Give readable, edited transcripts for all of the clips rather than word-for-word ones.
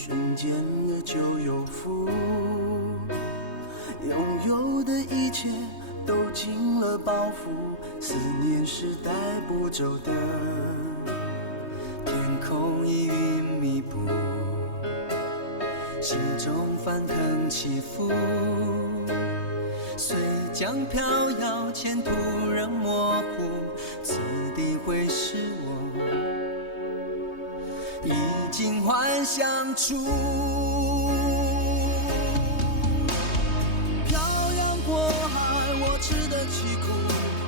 瞬间的就有福，拥有的一切都进了包袱，思念是带不走的。天空已云密布，心中翻腾起伏，随江飘摇，前途仍模糊，此地会是我已经幻想出。漂洋过海，我吃得起苦，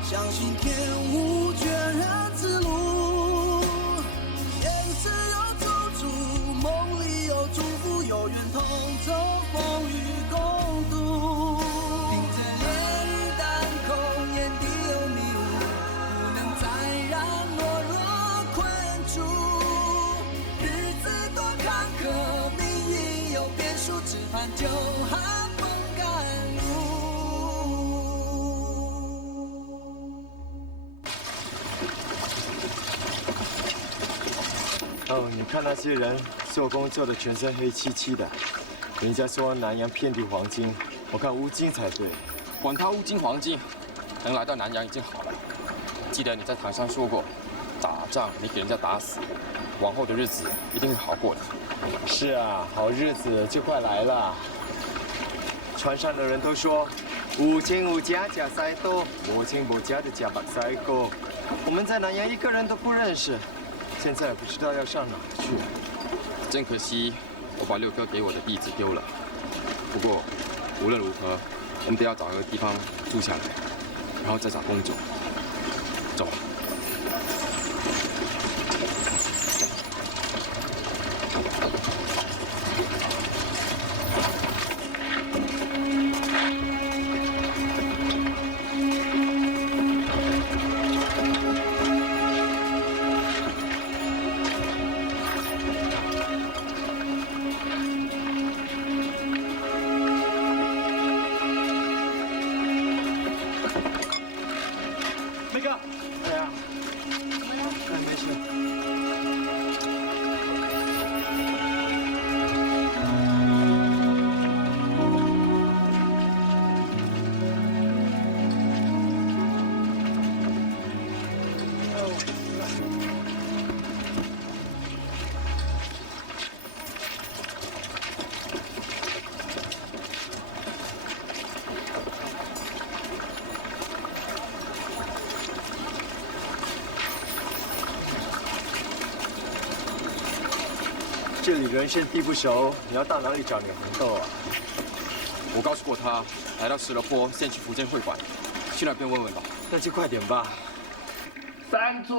相信天无绝人之路。现实有处处，梦里有祝福，有缘同走风雨共度。顶着烈日当空，眼底有迷雾，不能再让懦弱困住。日子多坎坷，命运有变数，只盼就寒风甘露。哦，你看那些人做工做得全身黑漆漆的，人家说南洋遍地黄金，我看乌金才对。管他乌金黄金，能来到南洋已经好了。记得你在台上说过，打仗你给人家打死，往后的日子一定会好过的。是啊，好日子就快来了。船上的人都说，无亲无家假塞多，无亲无家的假白塞沟。我们在南洋一个人都不认识，现在不知道要上哪去。真可惜，我把六哥给我的地址丢了。不过无论如何，我们都要找个地方住下来，然后再找工作。走吧。那个，哎呀，哎，没事。这里人生地不熟，你要到哪里找你红豆啊？我告诉过他，来到石楼坡先去福建会馆，去那边问问吧。那就快点吧。三寸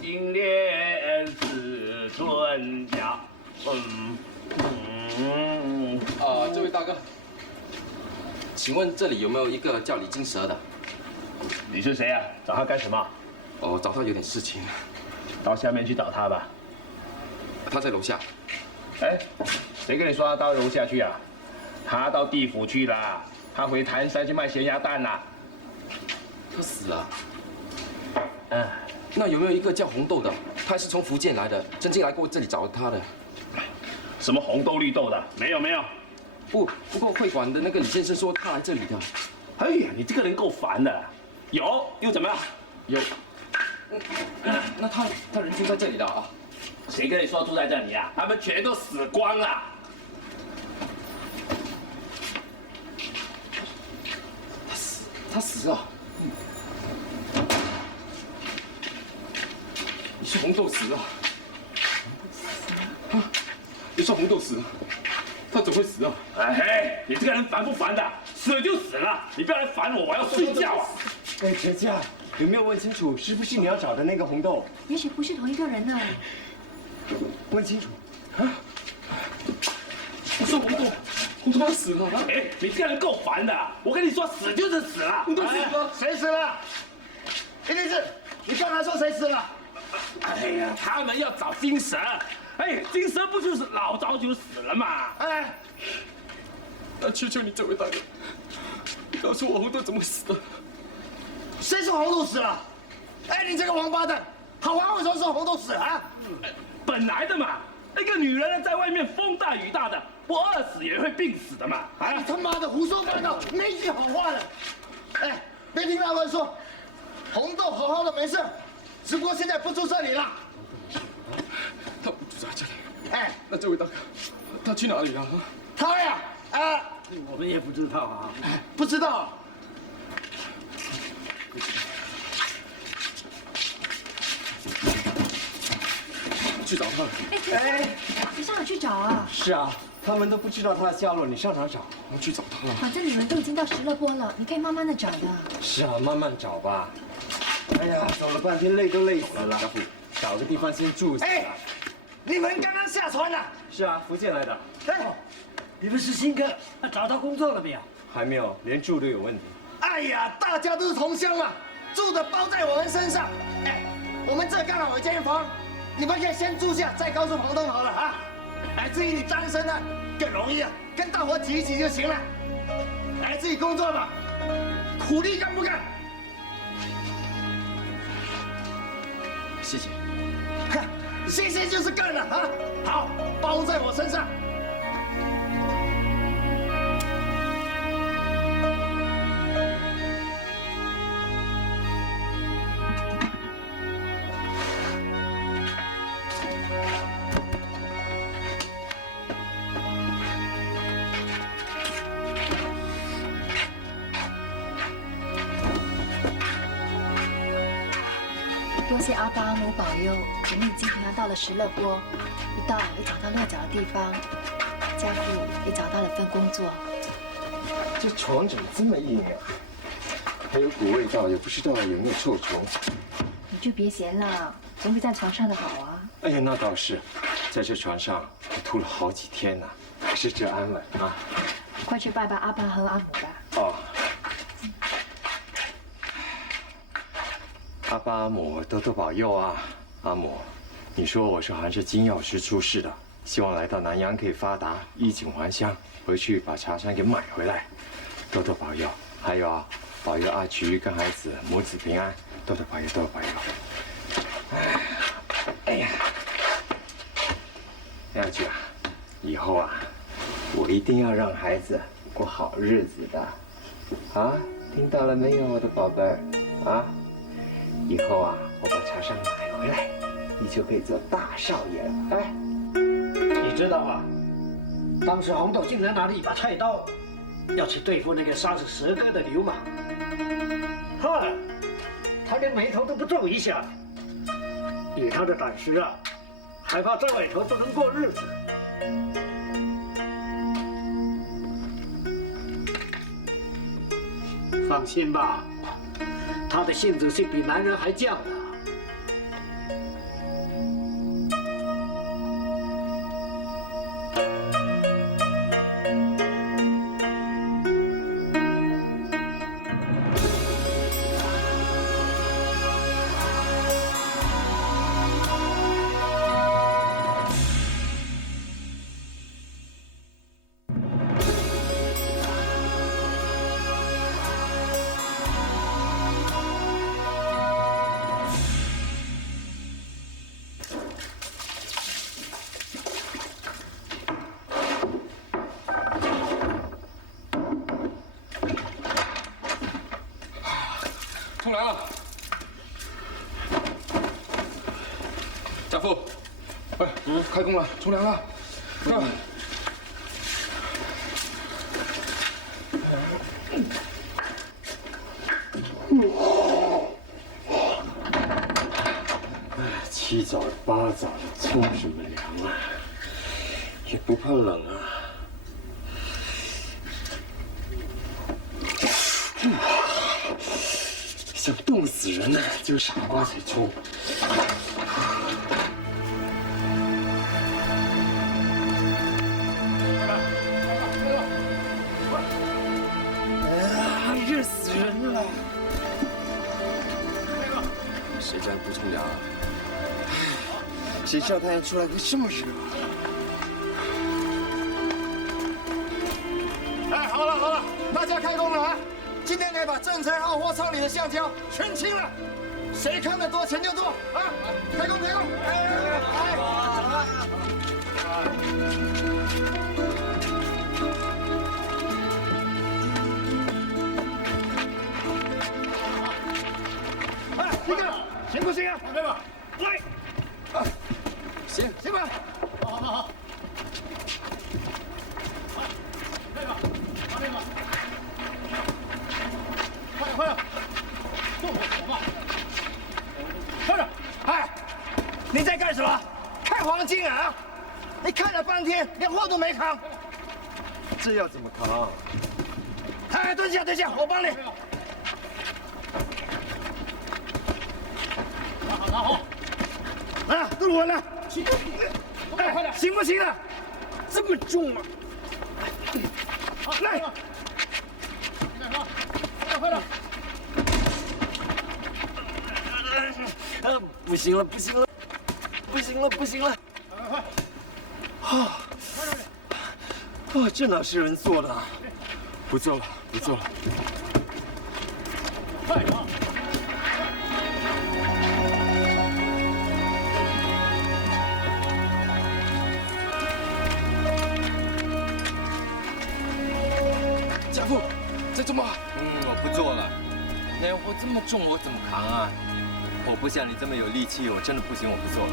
金莲四寸甲。这位大哥，请问这里有没有一个叫李金蛇的？你是谁啊？找他干什么？哦，找他有点事情。到下面去找他吧。他在楼下。哎，谁跟你说他到楼下去啊？他到地府去了，他回潭山去卖咸鸭蛋啦。他死了。嗯，那有没有一个叫红豆的？他是从福建来的，曾经来过这里找他的。什么红豆绿豆的？没有没有。不过会馆的那个李先生说他来这里的。哎呀，你这个人够烦的。有又怎么样？有。那他人就在这里了啊？谁跟你说住在这里啊？他们全都死光了。他死了。你说红豆死了？啊！你说红豆死了？他怎么会死啊？哎嘿，你这个人烦不烦的？死就死了，你不要来烦我，我要睡觉啊！哎，姐姐，有没有问清楚是不是你要找的那个红豆？也许不是同一个人呢。问清楚。啊！我说红豆死了。哎，你这个人够烦的！我跟你说，死就是死了。红豆死了？谁死了？一定是你刚才说谁死了？哎呀，他们要找金蛇。哎，金蛇不就是老早就死了吗？哎，那求求你，这位大哥，告诉我红豆怎么死的？谁说红豆死了？哎，你这个王八蛋，好玩为什么说红豆死了啊？本来的嘛，一个女人在外面风大雨大的，不饿死也会病死的嘛！啊！你他妈的胡说八道，没一句好话的。哎，别听他们说，红豆好好的没事，只不过现在不住这里了。他不住在这里。哎，那这位大哥，他去哪里了？他呀，我们也不知道啊。不知道。去找他。哎，你上哪去找啊？是啊，他们都不知道他的下落，你上哪找？我去找他了。反正你们都已经到石勒坡了，你可以慢慢的找的。是啊，慢慢找吧。哎呀，走了半天累都累死了。找个地方先住下。哎，你们刚刚下船了？是啊，福建来的。哎，你们是新客，找到工作了没有？还没有，连住都有问题。哎呀，大家都是同乡嘛，住的包在我们身上。哎，我们这刚好有间房，你们可以先住下，再告诉房东好了啊。哎，至于你单身呢，更容易啊，跟大伙挤一挤就行了。来，自己工作吧，苦力干不干？谢谢。哈，谢谢就是干了啊！好，包在我身上。多谢阿巴阿姆保佑，我们已经平安到了石勒坡，一到也找到落脚的地方，家父也找到了份工作。这床怎么这么硬啊？还有股味道，也不知道有没有臭虫。你就别嫌了，总比在床上的好啊。哎呀，那倒是，在这床上我吐了好几天呢，还是这安稳啊。快去拜拜阿巴和阿姆吧。哦。阿巴阿姆多多保佑啊！阿姆，你说我是含着金钥匙出世的，希望来到南洋可以发达，衣锦还乡，回去把茶山给买回来，多多保佑。还有啊，保佑阿菊跟孩子母子平安，多多保佑，多多保佑。哎呀，阿菊啊，以后啊，我一定要让孩子过好日子的，啊，听到了没有，我的宝贝儿啊？以后啊，我把茶山买回来，你就可以做大少爷了。哎，你知道啊，当时红豆竟然拿了一把菜刀，要去对付那个杀死蛇哥的流氓。后来，他连眉头都不皱一下。以他的胆识啊，害怕在外头不能过日子。放心吧。他的性子是比男人还犟的。冲凉了，家父，哎，开工了，冲凉了，快！七早八早的冲什么凉啊？也不怕冷啊？想冻死人呢，就傻瓜才冲。啊，热死人了！谁叫你不冲凉啊？谁知道太阳出来会这么热？哎，好了好了，大家开工了啊！今天可以把正成号货仓里的橡胶全清了，谁看得多钱就多啊！开工开工！哎，看了半天，连货都没扛。这要怎么扛？哎，蹲下，我帮你。拿好。啊，都稳了。行，哎，快点，行不行了？这么重吗？来。快点。不行了！这哪是人做的？不做了。快！家父，再做吗？我不做了。那货这么重，我怎么扛啊？我不像你这么有力气，我真的不行，我不做了。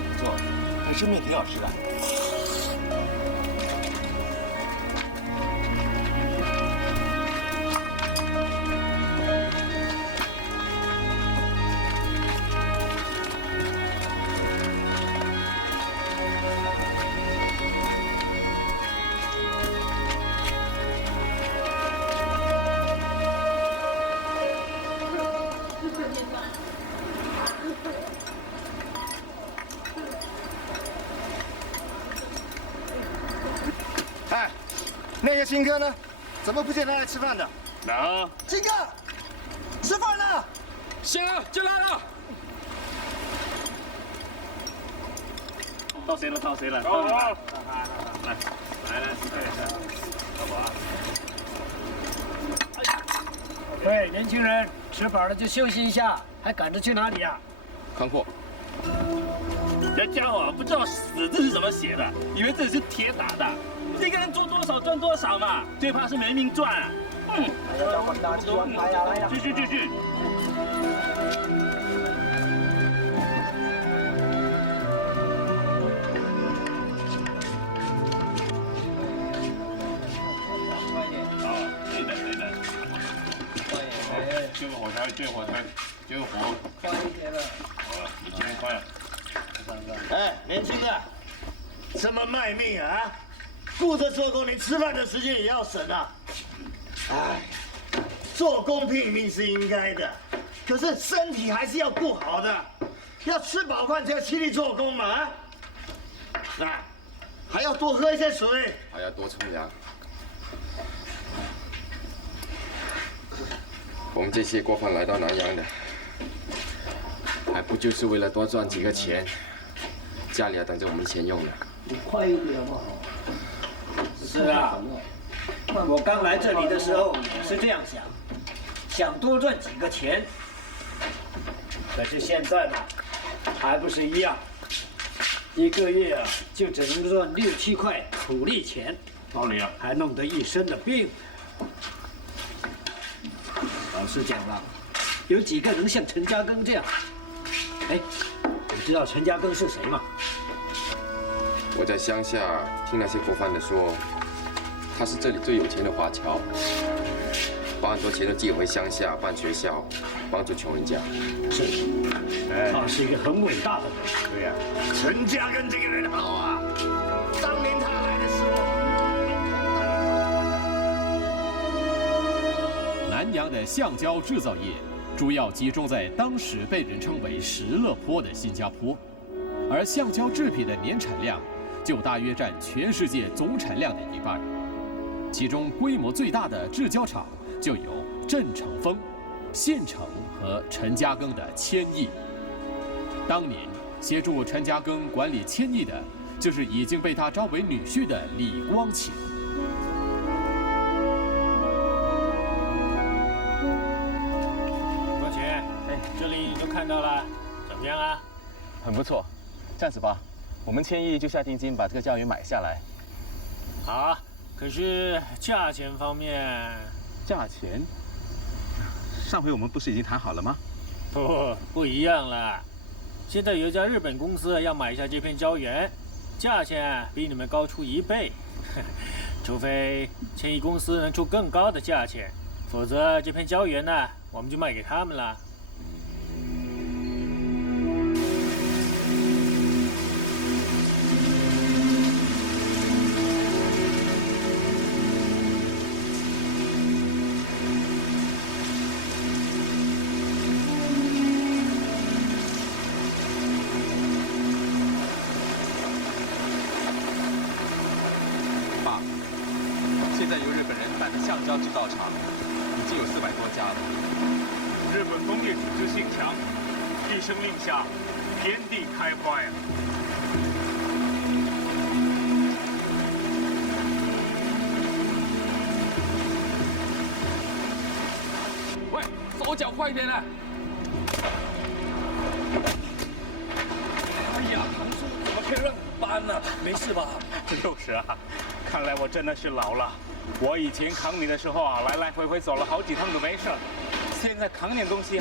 可是面挺好吃的。那个新哥呢？怎么不见他来吃饭的？新哥，吃饭了。行了，就来了。到谁了？好，来，好不好？喂，年轻人，吃饱了就休息一下，还赶着去哪里呀？看货。这家伙不知道死字是怎么写的，以为这里是铁打的。一个人做多少赚多少嘛，最怕是没命赚啊！继续。对的。救火柴，救火。快一点了。1000块。哎，年轻的，这么卖命啊！顾着做工，连吃饭的时间也要省啊！哎，做工拼命是应该的，可是身体还是要顾好的，要吃饱饭才有气力做工嘛啊！哎，还要多喝一些水，还要多冲凉。我们这些过番来到南洋的，还不就是为了多赚几个钱？家里还等着我们钱用呢。你快一点嘛！是啊，我刚来这里的时候也是这样想，想多赚几个钱。可是现在呢，还不是一样，一个月啊就只能赚6、7块苦力钱，道理啊，还弄得一身的病。老实讲了，有几个能像陈家庚这样？哎，你知道陈家庚是谁吗？我在乡下听那些过番的说，他是这里最有钱的华侨，把很多钱都寄回乡下办学校，帮助穷人家。是，他是一个很伟大的人。对呀，陈家庚这个人好啊，当年他来的时候，南洋的橡胶制造业主要集中在当时被人称为石勒坡的新加坡，而橡胶制品的年产量就大约占全世界总产量的1半，其中规模最大的制胶厂就有郑成峰、县城和陈家庚的千亿。当年协助陈家庚管理千亿的，就是已经被他招为女婿的李光启。光启，这里你都看到了，怎么样啊？很不错，这样子吧，我们千亿就下定金把这个家园买下来。好啊，可是价钱方面，价钱？上回我们不是已经谈好了吗？不一样了。现在有一家日本公司要买下这片胶原，价钱比你们高出1倍，除非千亿公司能出更高的价钱，否则这片胶原呢，我们就卖给他们了。在由日本人办的橡胶制造厂已经有400多家了。日本工业组织性强，一声令下，遍地开花呀！喂，手脚快一点啊！哎呀，唐叔，怎么可以让你搬呢？没事吧？60啊，看来我真的是老了。我以前扛你的时候啊，来来回回走了好几趟都没事，现在扛点东西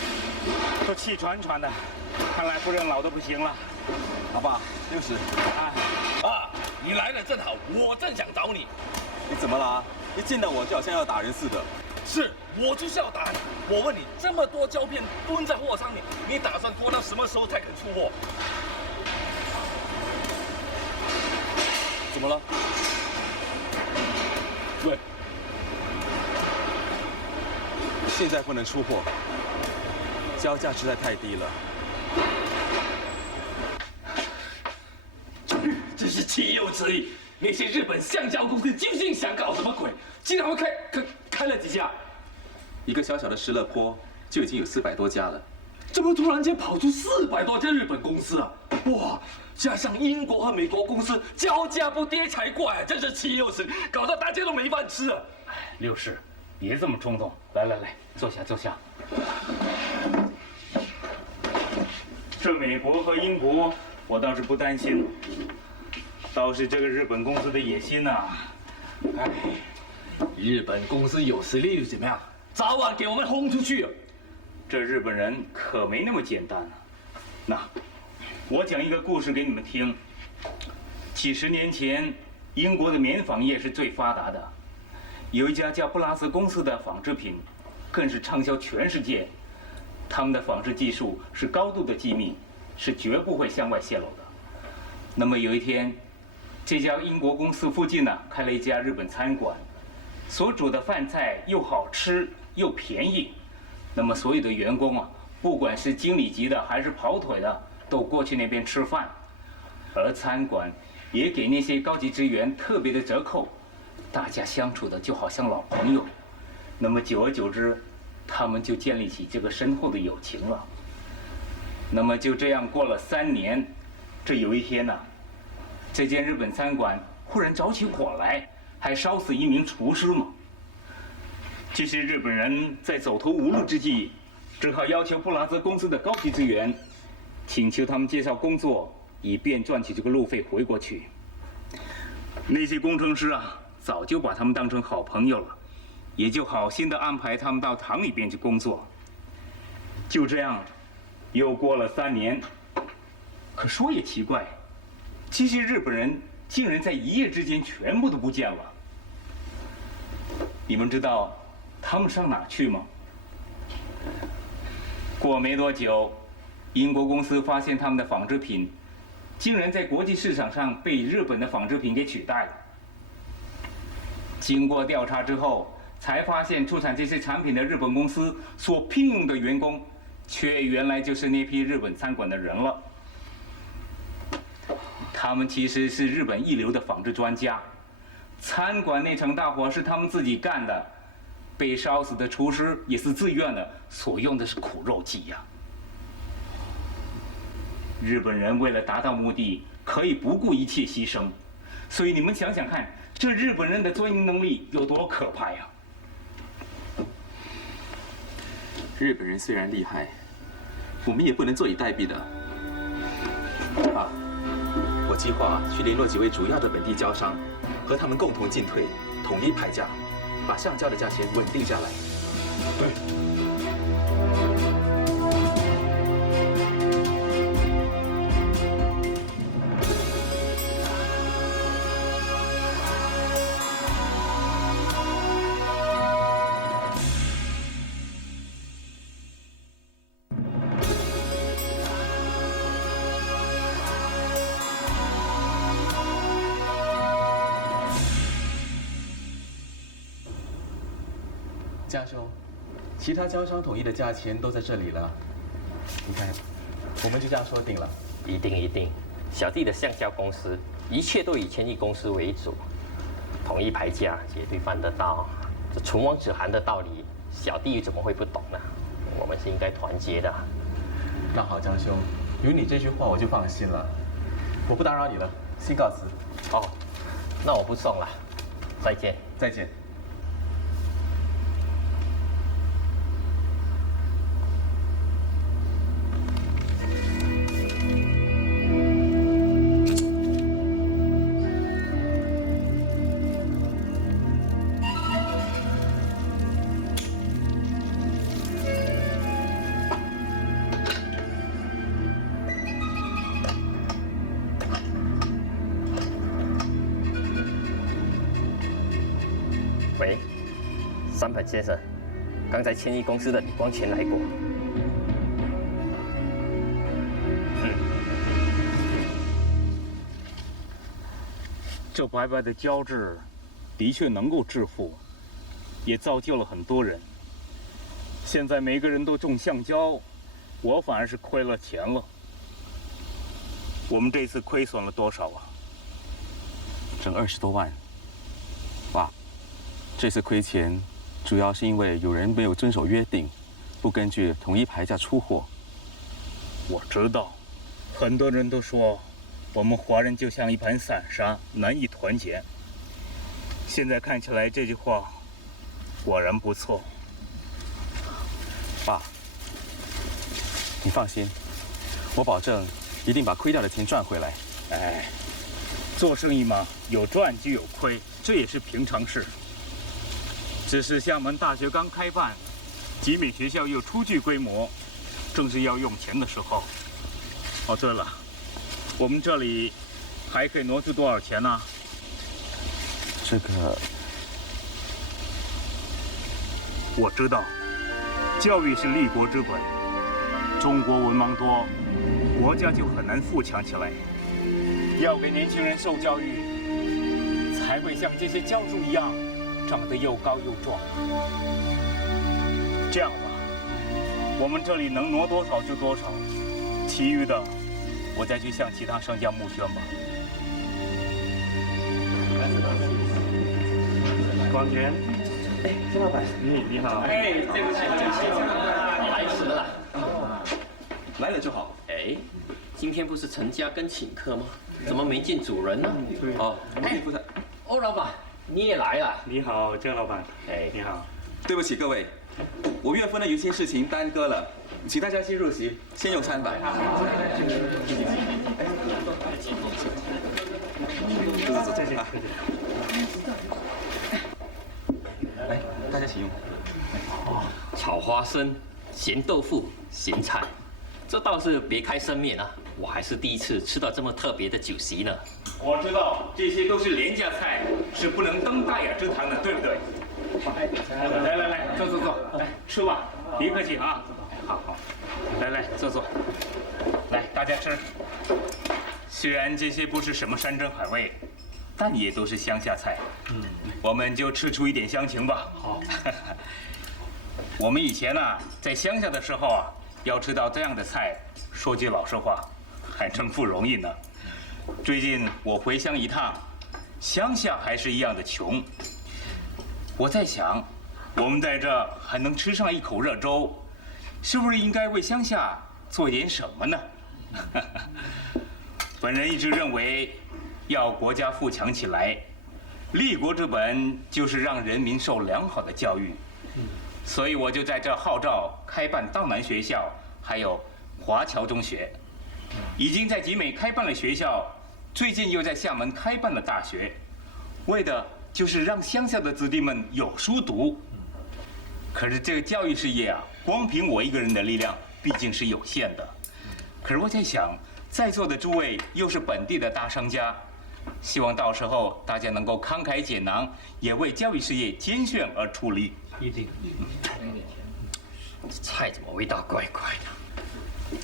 都气喘喘的，看来不认老都不行了。老爸，60。啊，你来了正好，我正想找你。你怎么了？一见到我就好像要打人似的。是，我就是要打你。我问你，这么多胶片蹲在货仓里，你打算拖到什么时候才肯出货？怎么了？喂，现在不能出货，胶价实在太低了。真是岂有此理！那些日本橡胶公司究竟想搞什么鬼？竟然会开了几家？一个小小的石勒坡就已经有400多家了。怎么突然间跑出400多家日本公司啊？哇！加上英国和美国公司，交价不跌才怪，真是岂有此理，搞得大家都没饭吃啊！60，别这么冲动，来来来，坐下坐下。这美国和英国，我倒是不担心，倒是这个日本公司的野心呐。哎，日本公司有实力又怎么样？早晚给我们轰出去啊！这日本人可没那么简单啊。那。我讲一个故事给你们听。几十年前，英国的棉纺业是最发达的，有一家叫布拉泽公司的纺织品，更是畅销全世界。他们的纺织技术是高度的机密，是绝不会向外泄露的。那么有一天，这家英国公司附近呢开了一家日本餐馆，所煮的饭菜又好吃又便宜。那么所有的员工啊，不管是经理级的还是跑腿的，都过去那边吃饭，而餐馆也给那些高级职员特别的折扣，大家相处的就好像老朋友。那么久而久之，他们就建立起这个深厚的友情了。那么就这样过了3年，这有一天呢，这间日本餐馆忽然着起火来，还烧死1名厨师嘛。这些日本人在走投无路之际，只好要求布拉泽公司的高级职员请求他们介绍工作，以便赚取这个路费回过去。那些工程师啊，早就把他们当成好朋友了，也就好心的安排他们到厂里边去工作。就这样，又过了3年。可说也奇怪，这些日本人竟然在一夜之间全部都不见了。你们知道他们上哪去吗？过没多久，英国公司发现他们的纺织品竟然在国际市场上被日本的纺织品给取代了。经过调查之后，才发现出产这些产品的日本公司所聘用的员工，却原来就是那批日本餐馆的人了。他们其实是日本一流的纺织专家，餐馆那场大火是他们自己干的，被烧死的厨师也是自愿的，所用的是苦肉计呀。日本人为了达到目的，可以不顾一切牺牲，所以你们想想看，这日本人的专营能力有多可怕呀！日本人虽然厉害，我们也不能坐以待毙的。爸，我计划去联络几位主要的本地胶商，和他们共同进退，统一牌价，把橡胶的价钱稳定下来。对。江兄，其他胶商统一的价钱都在这里了，你看，我们就这样说定了。一定，小弟的橡胶公司一切都以千亿公司为主，统一牌价绝对办得到。这唇亡齿寒的道理，小弟怎么会不懂呢？我们是应该团结的。那好，江兄，有你这句话我就放心了。我不打扰你了，先告辞。哦，那我不送了，再见。再见。喂，山本先生，刚才千亿公司的李光前来过。这白白的胶质，的确能够致富，也造就了很多人。现在每个人都种橡胶，我反而是亏了钱了。我们这次亏损了多少啊？整20多万。爸，这次亏钱主要是因为有人没有遵守约定，不根据统一牌价出货。我知道，很多人都说我们华人就像一盘散沙，难以团结。现在看起来这句话果然不错。爸，你放心，我保证一定把亏掉的钱赚回来。哎，做生意嘛，有赚就有亏，这也是平常事。只是厦门大学刚开办，集美学校又初具规模，正是要用钱的时候。哦，对了，我们这里还可以挪出多少钱呢？这个，我知道，教育是立国之本。中国文盲多，国家就很难富强起来。要给年轻人受教育，才会像这些胶树一样，长得又高又壮。这样吧，我们这里能挪多少就多少，其余的我再去向其他商家募捐吧。光泉，哎，金老板，你好。哎，对不起，来迟了。来了就好。哎，今天不是陈家庚请客吗？怎么没见主人呢？哦，哎，欧老板，你也来了。你好，郑老板。哎，你好。对不起各位，我岳父呢有一些事情耽搁了，请大家先入席，先用餐吧。来，大家请用。炒花生、咸豆腐、咸菜，这倒是别开生面啊！我还是第一次吃到这么特别的酒席呢。我知道这些都是廉价菜，是不能登大雅之堂的，对不对？来，坐，来吃吧，别客气啊。好，来，坐。来，大家吃。虽然这些不是什么山珍海味，但也都是乡下菜。我们就吃出一点乡情吧。好。我们以前呢，在乡下的时候啊，要吃到这样的菜，说句老实话，还真不容易呢。最近我回乡一趟，乡下还是一样的穷。我在想，我们在这还能吃上一口热粥，是不是应该为乡下做点什么呢？本人一直认为，要国家富强起来，立国之本就是让人民受良好的教育。所以我就在这号召开办道南学校，还有华侨中学，已经在集美开办了学校，最近又在厦门开办了大学，为的就是让乡下的子弟们有书读。可是这个教育事业啊，光凭我一个人的力量毕竟是有限的。可是我在想，在座的诸位又是本地的大商家，希望到时候大家能够慷慨解囊，也为教育事业捐献而出力。一定。这菜怎么味道怪怪的？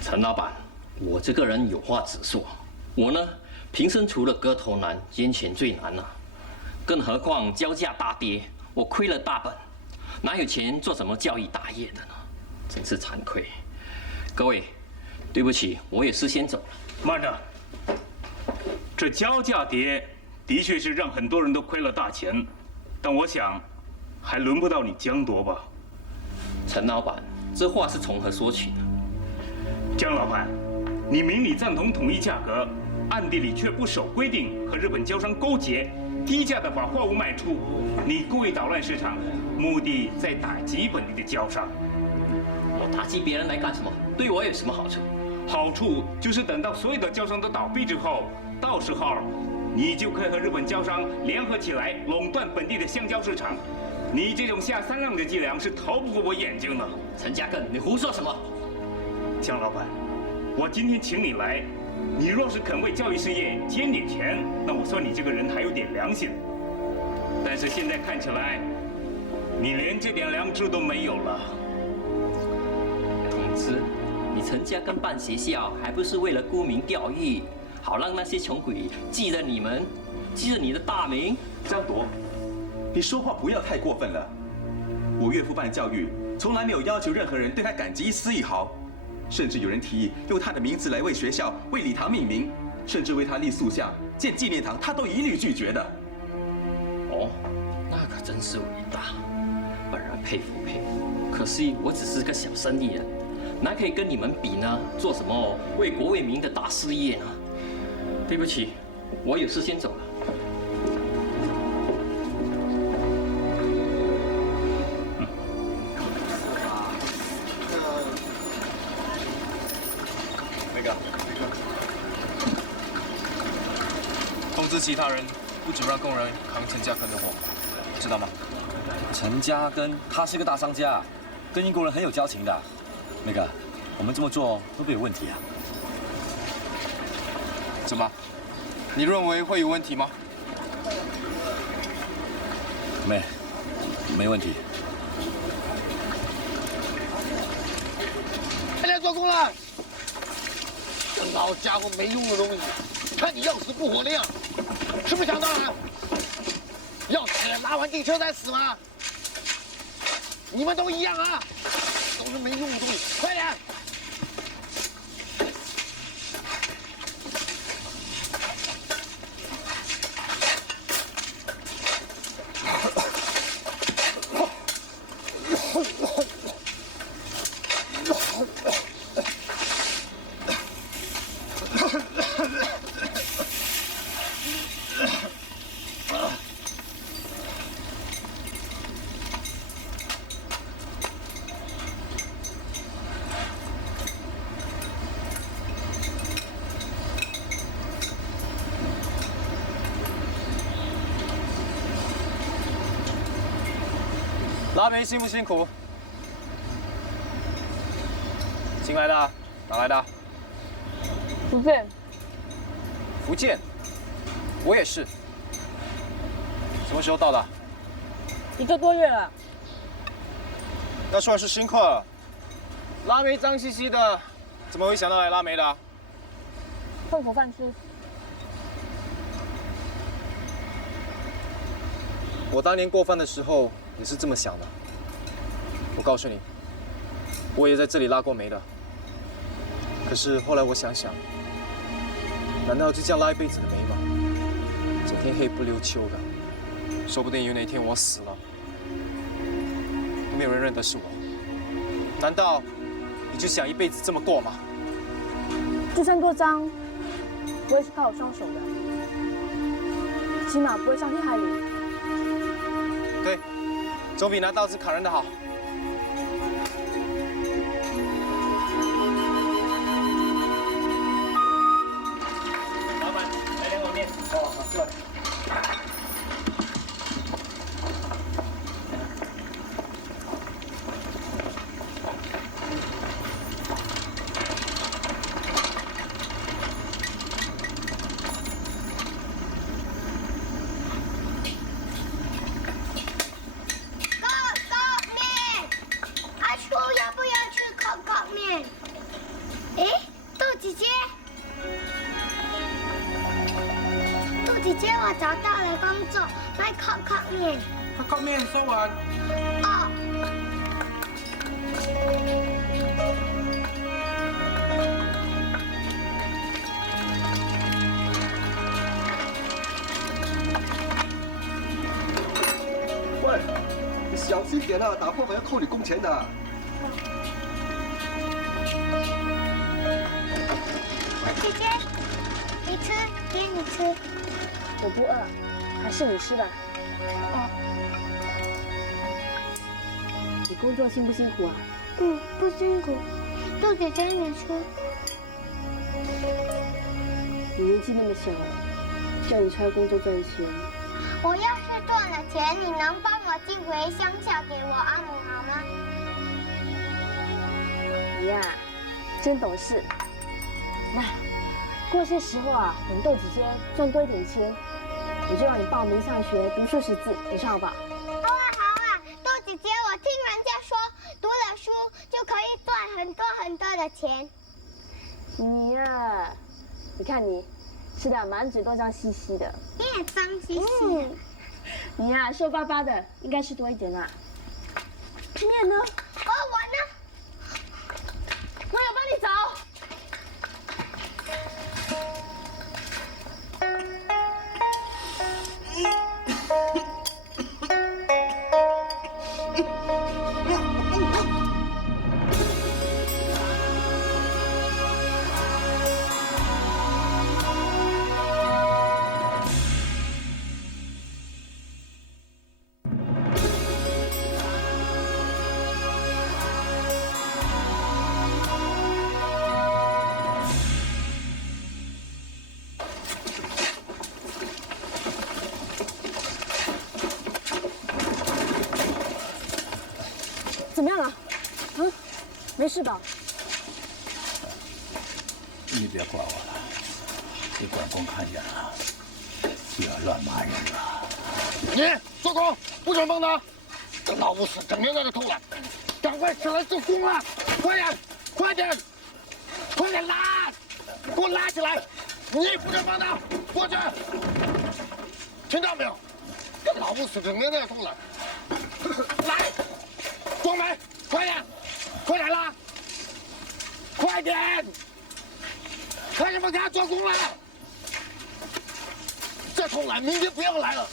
陈老板，我这个人有话直说。我呢，平生除了割头难，捐钱最难了。更何况胶价大跌，我亏了大本，哪有钱做什么教育大业的呢？真是惭愧。各位，对不起，我也是先走了。慢着，这胶价跌的确是让很多人都亏了大钱，但我想，还轮不到你江夺吧？陈老板，这话是从何说起的？江老板，你明里赞同统一价格，暗地里却不守规定，和日本交商勾结，低价的把货物卖出，你故意捣乱市场，目的在打击本地的交商。我打击别人来干什么？对我有什么好处？好处就是等到所有的交商都倒闭之后，到时候你就可以和日本交商联合起来垄断本地的橡胶市场。你这种下三滥的伎俩是逃不过我眼睛的。陈家根，你胡说什么？江老板，我今天请你来，你若是肯为教育事业捐点钱，那我算你这个人还有点良心。但是现在看起来，你连这点良知都没有了。总之，你陈家根办学校，还不是为了沽名钓誉，好让那些穷鬼记得你们，记得你的大名？江夺，你说话不要太过分了。我岳父办教育，从来没有要求任何人对他感激一丝一毫，甚至有人提议用他的名字来为学校、为礼堂命名，甚至为他立塑像、建纪念堂，他都一律拒绝的。哦，那可真是伟大，本人佩服佩服。可惜我只是个小生意人，哪可以跟你们比呢？做什么为国为民的大事业呢？对不起，我有事先走了。通知其他人，不准让工人扛陈家根的货，知道吗？陈家根他是个大商家，跟英国人很有交情的。那个，我们这么做会不会有问题啊？怎么？你认为会有问题吗？没问题。快来做工了！这老家伙没用的东西，看你要死不活的样，是不是想当然？要死拉完地车再死吗？你们都一样啊，都是没用的东西，快点！拉煤辛不辛苦？新来的，哪来的？福建。福建，我也是。什么时候到的？1个多月了。那算是新客了。拉煤脏兮兮的，怎么会想到来拉煤的？混口饭吃。我当年过饭的时候也是这么想的。我告诉你，我也在这里拉过煤的。可是后来我想想，难道就这样拉一辈子的煤吗？整天黑不溜秋的，说不定有哪一天我死了，都没有人认得是我。难道你就想一辈子这么过吗？就算多脏，我也是靠我双手的，起码不会伤天害理。对，总比拿刀子砍人的好。老板，来2碗面。哦，好，过来。姐，我找到了工作，卖烤面。烤面收完。哦。小心点啊，打破门要扣你工钱的。姐姐，你吃，给你吃。我不饿，还是你吃吧。哦。你工作辛不辛苦啊？不辛苦，豆姐给你吃。你年纪那么小，叫你出来工作赚钱。我要是赚了钱，你能帮我寄回乡下给我阿母好吗？你呀，真懂事。那过些时候啊，等豆姐姐赚多一点钱，我就让你报名上学读书识字，你说好不好？好啊，豆姐姐，我听人家说读了书就可以赚很多很多的钱。你呀，你看你吃的满嘴都脏兮兮的。你也脏兮兮的。你呀，瘦巴巴的，应该吃多一点啦。面呢？我呢？我有帮你找。怎么样了？没事吧？你别管我了，你管工看见了，不要乱骂人了。你做工不准碰他，这老不死整天在这偷懒，赶快起来做工了！快点，快点，快点拉，给我拉起来！你不准碰他，过去！听到没有？这老不死整天在这偷懒，来，光梅，快点，快点拉，快点！看什么？给他做工了！再偷懒，明天不要来了。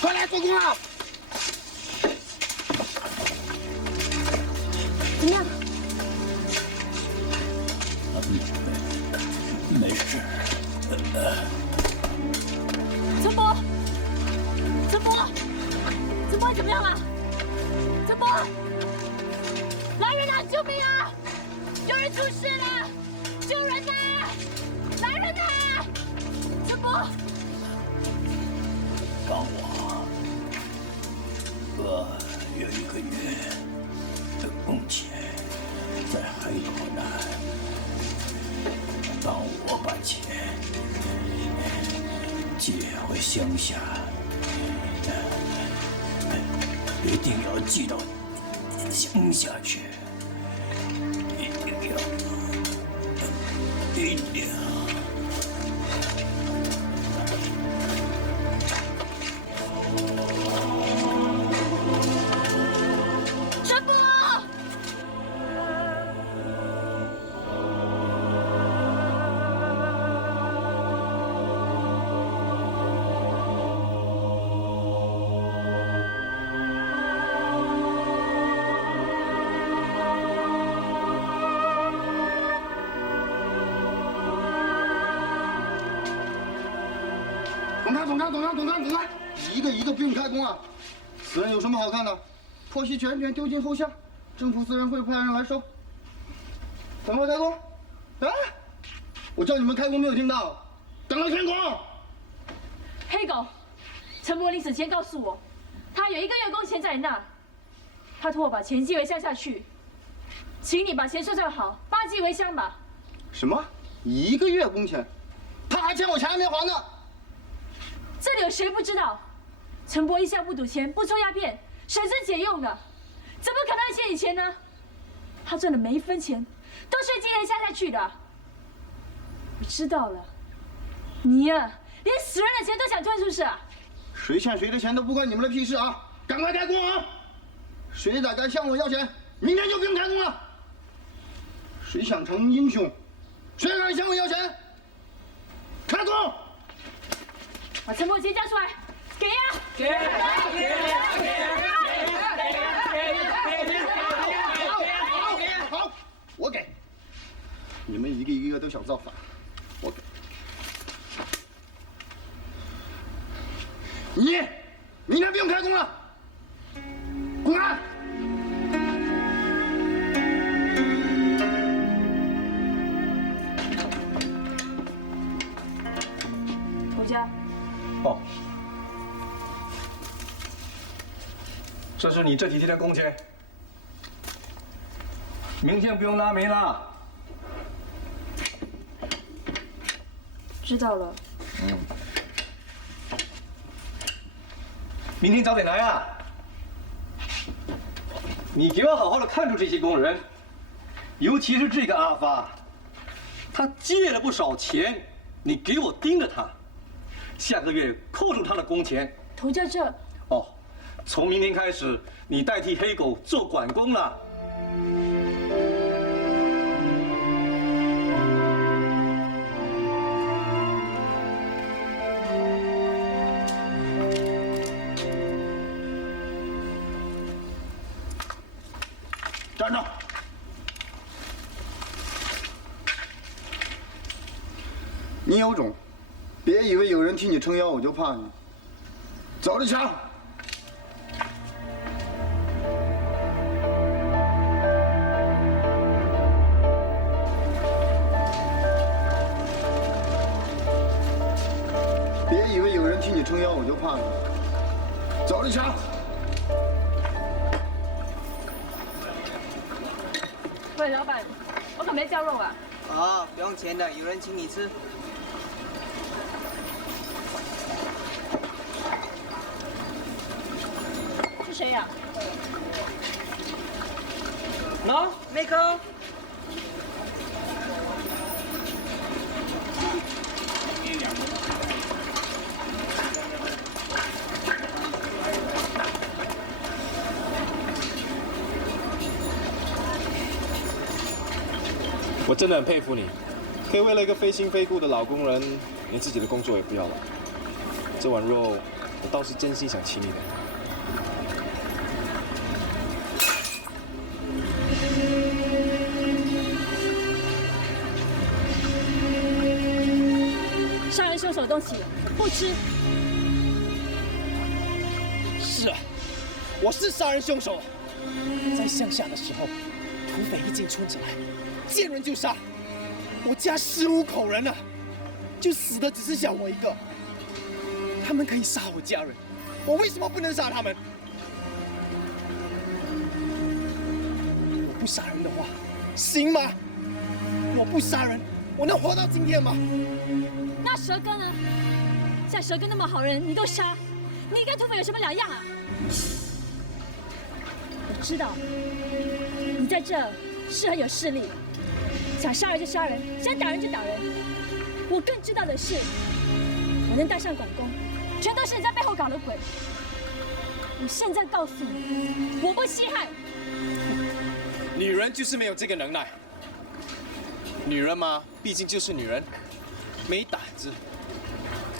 快来做工了！怎么样？没事。陈波，陈波，陈波怎么样了？陈波，来人啊！救命啊！有人出事了！救人呐！来人呐！陈波，帮我，我有1个月的工钱在海口那儿，帮我把钱寄回乡下，一定要寄到乡下去，一定要。陈波，总看，一个一个不用开工啊！死人有什么好看的？破稀全丢进后巷，政府私人会派人来收。赶快开工！啊！我叫你们开工没有听到？赶快开工！黑狗，陈柏霖死前告诉我，他有1个月工钱在那儿，他托我把钱寄回乡下去，请你把钱算好，帮他寄回乡吧。什么？1个月工钱？他还欠我钱还没还呢！这里有谁不知道？陈伯一向不赌钱，不抽鸦片，省吃俭用的，怎么可能欠你钱呢？他赚的每1分钱都是寄人乡下去的。我知道了，你呀，连死人的钱都想赚，是不是？谁欠谁的钱都不关你们的屁事啊！赶快开工啊！谁敢向我要钱，明天就不用开工了。谁想成英雄，谁敢向我要钱，开工！把陈伯钱交出来，给呀！好，我给。你们一个都想造反，我给。你明天不用开工了，滚开！回家。哦，这是你这几天的工钱，明天不用拉煤了。知道了。明天早点来啊！你给我好好的看住这些工人，尤其是这个阿发，他借了不少钱，你给我盯着他，下个月扣除他的工钱。头家这。哦，从明天开始，你代替黑狗做管工了。站着！你有种，别以为有人替你撑腰我就怕你。走着瞧！别以为有人替你撑腰我就怕你。走着瞧！喂，老板，我可没叫肉啊。啊，不用钱的，有人请你吃。是谁呀喏，梅克。我真的很佩服你，可以为了一个非亲非故的老工人，连自己的工作也不要了。这碗肉，我倒是真心想请你的。杀人凶手的东西不吃。是啊，我是杀人凶手。在乡下的时候，土匪一进村子来，见人就杀。我家15口人啊，就死的只剩下我一个。他们可以杀我家人，我为什么不能杀他们？我不杀人的话，行吗？我不杀人，我能活到今天吗？那蛇哥呢？像蛇哥那么好人，你都杀，你跟土匪有什么两样啊？我知道，你在这是很有势力，想杀人就杀人，想打人就打人。我更知道的是，我能当上管工，全都是你在背后搞的鬼。我现在告诉你，我不稀罕。女人就是没有这个能耐。女人嘛，毕竟就是女人，没胆子。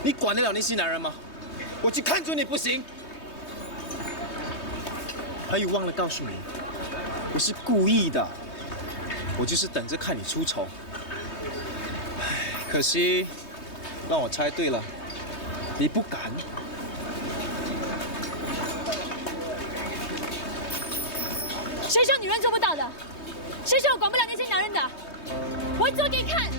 你管得了那些男人吗？我去看准你不行。还有忘了告诉你，我是故意的，我就是等着看你出丑。可惜，让我猜对了，你不敢。谁说女人做不到的？谁说我管不了那些男人的？我会做给你看。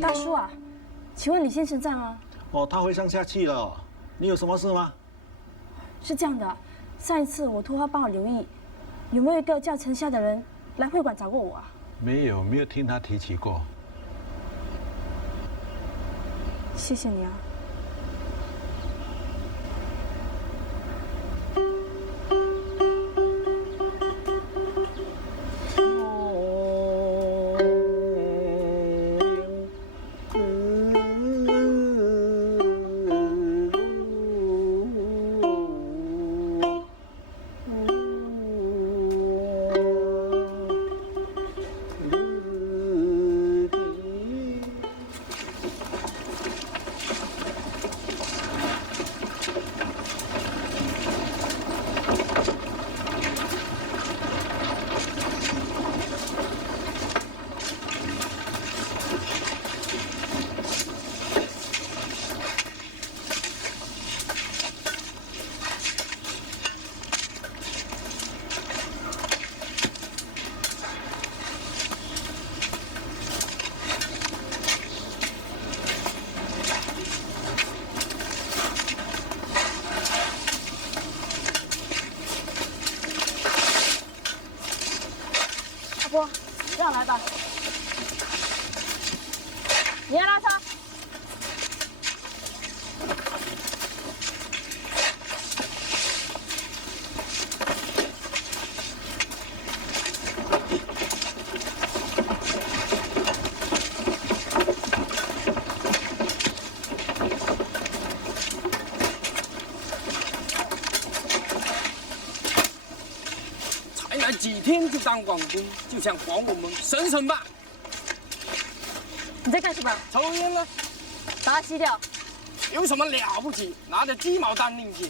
大叔啊，请问李先生在吗？哦，他回乡下去了。你有什么事吗？是这样的，上一次我托他帮我留意，有没有一个叫陈夏的人来会馆找过我啊？没有听他提起过。谢谢你啊。波，让来吧。你来拉车。几天就当广工，就想还我们省省吧！你在干什么？抽烟呢。把它吸掉。有什么了不起？拿着鸡毛当令箭。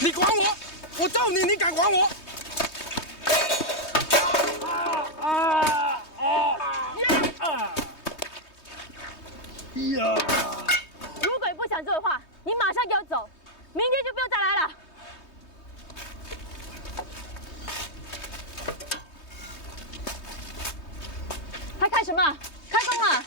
你管我，我揍你，你敢管我？如果你不想做的话，你马上给我走，明天就不用再来了。还看什么？开工了！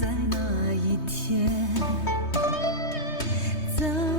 在那一天，在。